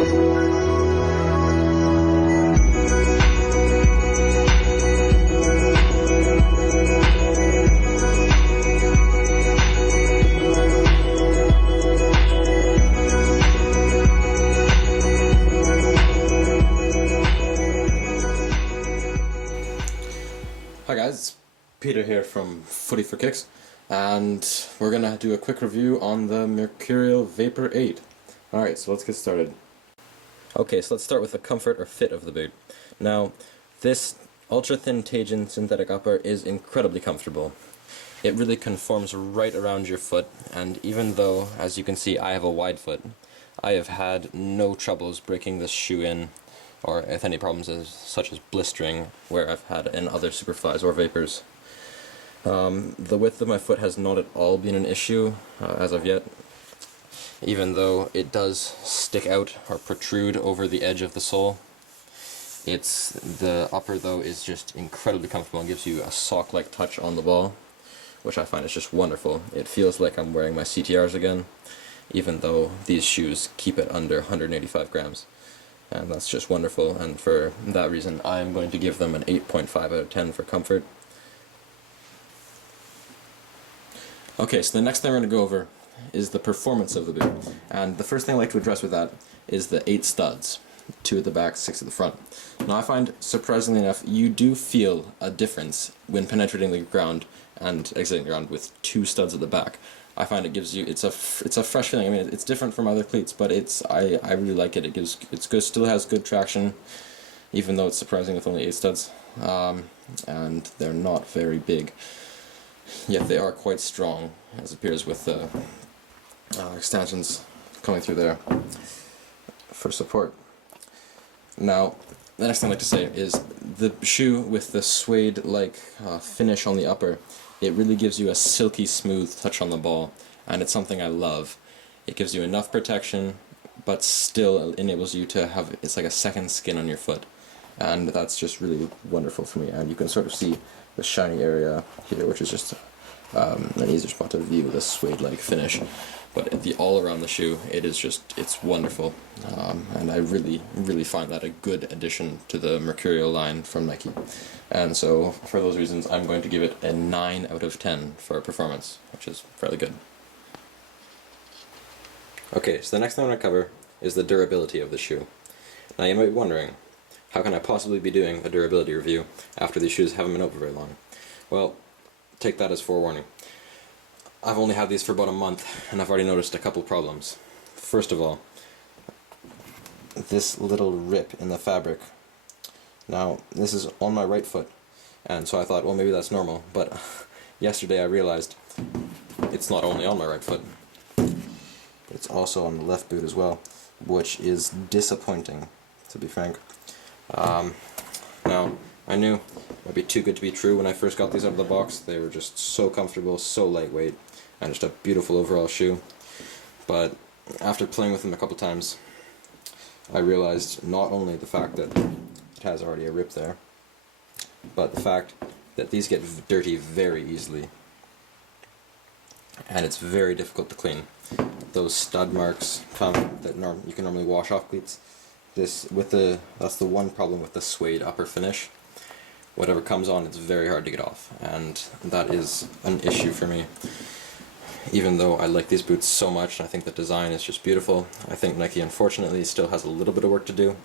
Hi guys, it's Peter here from Footy for Kicks, and we're gonna do a quick review on the Mercurial VIII. Alright, so let's get started. Okay, so let's start with the comfort or fit of the boot. Now, this ultra-thin Tajin synthetic upper is incredibly comfortable. It really conforms right around your foot, and even though, as you can see, I have a wide foot, I have had no troubles breaking this shoe in, or if any problems such as blistering, where I've had in other Superflies or Vapors. The width of my foot has not at all been an issue as of yet, even though it does stick out or protrude over the edge of the sole. The upper though is just incredibly comfortable and gives you a sock-like touch on the ball, which I find is just wonderful. It feels like I'm wearing my CTRs again, even though these shoes keep it under 185 grams. And that's just wonderful, and for that reason I'm going to give them an 8.5 out of 10 for comfort. Okay, so the next thing we're going to go over is the performance of the boot. And the first thing I'd like to address with that is the 8 studs. 2 at the back, 6 at the front. Now I find, surprisingly enough, you do feel a difference when penetrating the ground and exiting the ground with 2 studs at the back. I find it gives you, it's a fresh feeling. I mean, it's different from other cleats, but I really like it. It's good, still has good traction, even though it's surprising with only 8 studs, and they're not very big. Yet they are quite strong, as appears with the extensions coming through there for support. Now, the next thing I'd like to say is the shoe with the suede-like finish on the upper. It really gives you a silky smooth touch on the ball, and it's something I love. It gives you enough protection, but still enables you to have, it's like a second skin on your foot, and that's just really wonderful for me. And you can sort of see the shiny area here, which is just an easier spot to view the suede-like finish. But all around the shoe, it's wonderful, and I really find that a good addition to the Mercurial line from Nike. And so, for those reasons, I'm going to give it a 9 out of 10 for performance, which is fairly good. Okay, so the next thing I'm going to cover is the durability of the shoe. Now you might be wondering, how can I possibly be doing a durability review after these shoes haven't been out for very long? Well, take that as forewarning. I've only had these for about a month, and I've already noticed a couple problems. First of all, this little rip in the fabric. Now, this is on my right foot, and so I thought, well, maybe that's normal, but yesterday I realized it's not only on my right foot, but it's also on the left boot as well, which is disappointing, to be frank. Now, I knew it might be too good to be true when I first got these out of the box. They were just so comfortable, so lightweight, and just a beautiful overall shoe. But after playing with them a couple times, I realized not only the fact that it has already a rip there, but the fact that these get dirty very easily, and it's very difficult to clean. Those stud marks that you can normally wash off cleats. That's the one problem with the suede upper finish. Whatever comes on, it's very hard to get off, and that is an issue for me. Even though I like these boots so much, and I think the design is just beautiful, I think Nike unfortunately still has a little bit of work to do,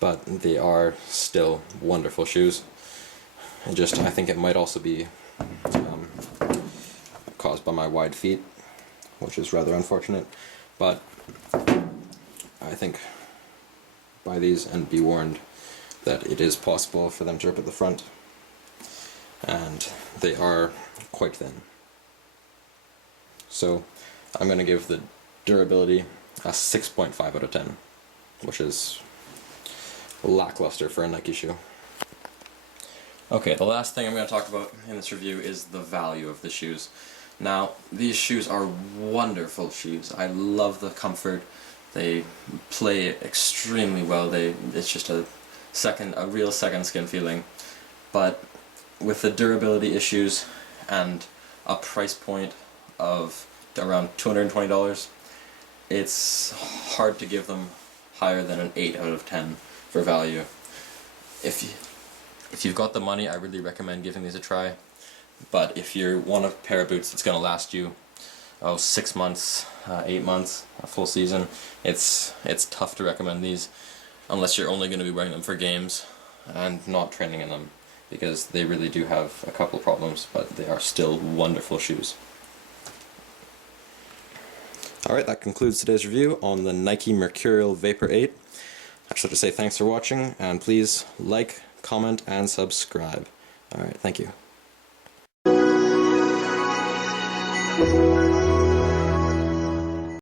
but they are still wonderful shoes. I think it might also be caused by my wide feet, which is rather unfortunate, but I think buy these and be warned that it is possible for them to rip at the front, and they are quite thin. So I'm going to give the durability a 6.5 out of 10, which is lackluster for a Nike shoe. Okay, the last thing I'm going to talk about in this review is the value of the shoes. Now, these shoes are wonderful shoes. I love the comfort. They play extremely well. It's just a real second skin feeling. But with the durability issues and a price point of around $220, it's hard to give them higher than an 8 out of 10 for value. If you've got the money, I really recommend giving these a try. But if you want a pair of boots that's going to last you 6 months, 8 months, a full season, it's tough to recommend these unless you're only going to be wearing them for games and not training in them, because they really do have a couple of problems, but they are still wonderful shoes. Alright, that concludes today's review on the Nike Mercurial Vapor 8. I just have to say thanks for watching, and please like, comment, and subscribe. Alright, thank you.